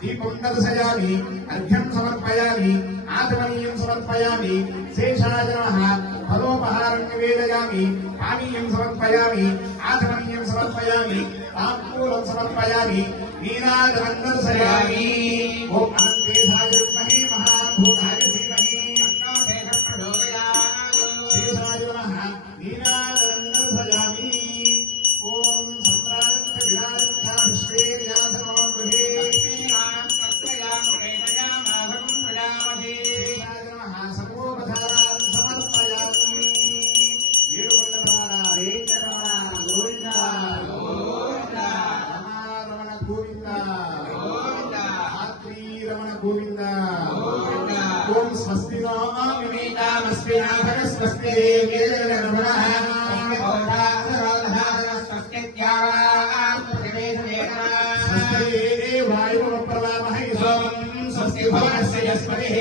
दीपं दर्शयामि अर्घ्यं समर्पयामि आचमनीयं समर्पयामि शेषाय नमः फलोपहारं निवेदयामि पानीयं समर्पयामि आचमनीयं समर्पयामि ताम्बूलं समर्पयामि नीराजनं दर्शयामि ओम अनन्तेशाय विद्महे महाभूताय धीमहि तन्नो शेषः प्रचोदयात् शेषाय नमः नीराजनं दर्शयामि ओम संप्रारब्ध विराजन्ता विश्वे विराजनो गृहे गोविंदा ओम स्वस्ति नो विवेकामस्ति नाभगस्वस्ति वेदनर्मणः स्वस्ति वायुः प्रवामहे सोमं स्वस्ति भवनस्य यस्पतिः